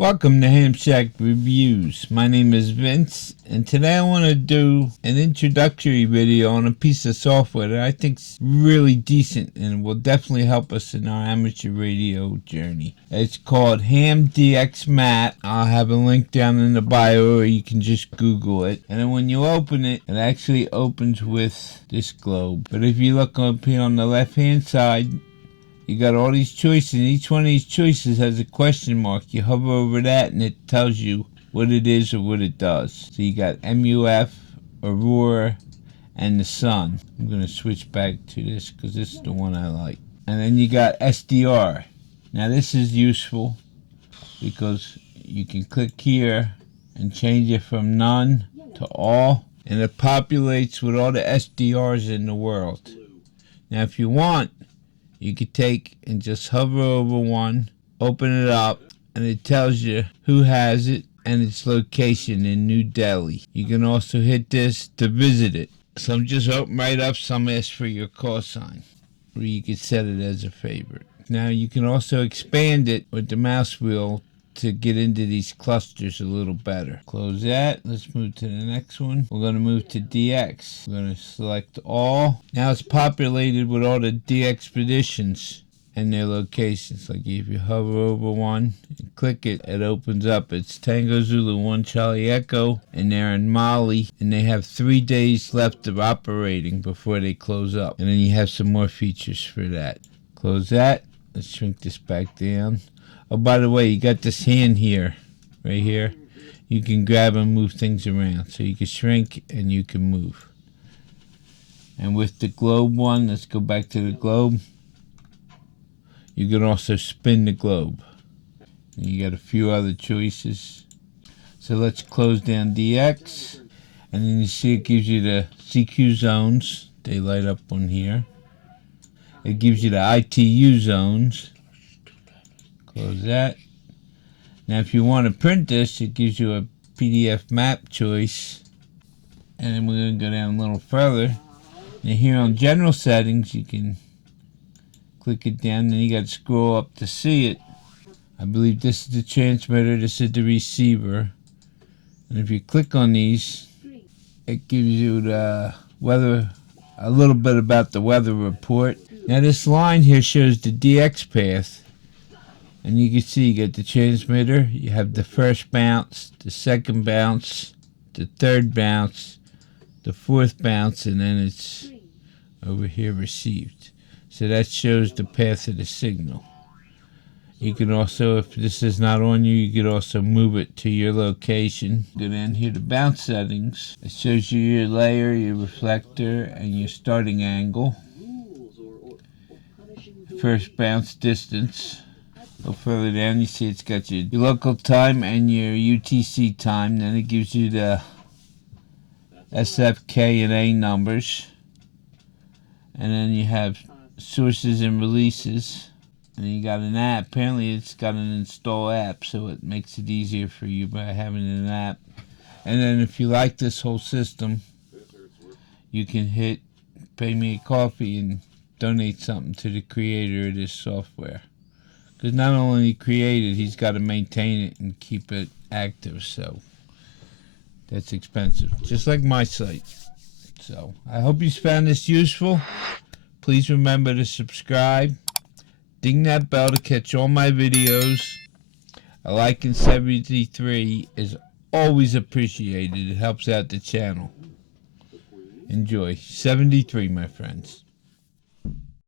Welcome to HamDXmap Reviews. My name is Vince, and today I want to do an introductory video on a piece of software that I think is really decent and will definitely help us in our amateur radio journey. It's called HamDXmap. I'll have a link down in the bio, or you can just Google it. And then when you open it, it actually opens with this globe. But if you look up here on the left-hand side, you got all these choices, and each one of these choices has a question mark. You hover over that, and it tells you what it is or what it does. So you got MUF, Aurora, and the Sun. I'm going to switch back to this because this is the one I like. And then you got SDR. Now this is useful because you can click here and change it from none to all, and it populates with all the SDRs in the world. Now if you want, you could take and just hover over one, open it up, and it tells you who has it and its location in New Delhi. You can also hit this to visit it. Some just open right up, some ask for your call sign, or you can set it as a favorite. Now you can also expand it with the mouse wheel to get into these clusters a little better. Close that. Let's move to the next one. We're going to move to DX. We're going to select all. Now it's populated with all the DXpeditions and their locations. Like if you hover over one and click it, it opens up. It's Tango Zulu 1 Charlie Echo, and they're in Mali, and they have 3 days left of operating before they close up. And then you have some more features for that. Close that. Let's shrink this back down. Oh, by the way, you got this hand here, right here. You can grab and move things around. So you can shrink and you can move. And with the globe one, let's go back to the globe. You can also spin the globe. And you got a few other choices. So let's close down DX. And then you see it gives you the CQ zones. They light up on here. It gives you the ITU zones. Close that. Now if you want to print this, it gives you a PDF map choice. And then we're going to go down a little further. Now here on general settings, you can click it down, then you got to scroll up to see it. I believe this is the transmitter, this is the receiver. And if you click on these, it gives you the weather, a little bit about the weather report. Now this line here shows the DX path. And you can see you get the transmitter, you have the first bounce, the second bounce, the third bounce, the fourth bounce, and then it's over here received. So that shows the path of the signal. You can also, if this is not on you, you can also move it to your location. Go down here to bounce settings. It shows you your layer, your reflector, and your starting angle. First bounce distance. Go further down, you see it's got your local time and your UTC time. Then it gives you the SF, K, and A numbers. And then you have sources and releases. And then you got an app. Apparently it's got an install app, so it makes it easier for you by having an app. And then if you like this whole system, you can hit pay me a coffee and donate something to the creator of this software. Because not only create it, he's got to maintain it and keep it active, so that's expensive. Just like my site. So I hope you found this useful. Please remember to subscribe. Ding that bell to catch all my videos. A like in 73 is always appreciated. It helps out the channel. Enjoy. 73, my friends.